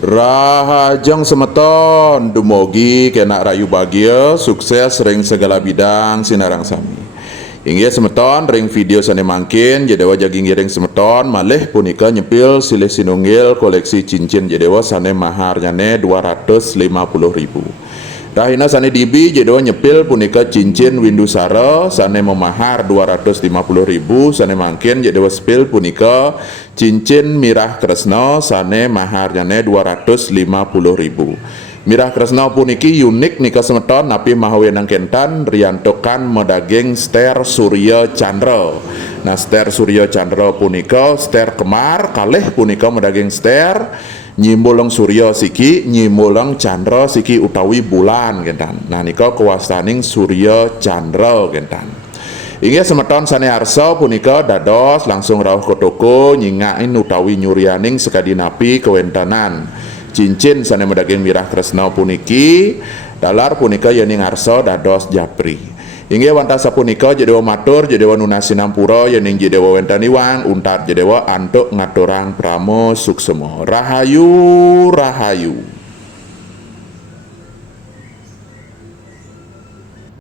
Rahajeng semeton dumogi kena rayu bahagia sukses ring segala bidang sinarang sami. Inggih semeton ring video sane mangkin jedewa jagi ngiring semeton malih punika nyepil silih sinunggil koleksi cincin jedewa sane maharnyane 250.000. Dahina sane dibi jedewa nyepil punika cincin Windusara sane memahar 250.000 sane mangkin jedewa sepil punika cincin Mirah Kresna sane maharnyane 250.000. Mirah Kresna puniki unik nika semeton napi mahawenang kentan riantokan medaging ster Surya Chandra. Nah ster Surya Chandra punika ster Kemar kalih punika medaging ster nyimbuleng Surya siki nyimbuleng Chandra siki utawi bulan kentan. Nah nika kuwasaning Surya Chandra kentan. Inggih semeton sane arsa punika dados langsung rawuh ke toko nyingain utawi nyuryaning sekadinapi kewentanan cincin sane medaging Mirah Kresna puniki dalar punika yening arsa dados japri. Inggih wantasa punika jedewa matur jedewa nunasinampura yening jedewa wentaniwang untat jedewa antuk ngaturang pramo suksema. Rahayu rahayu.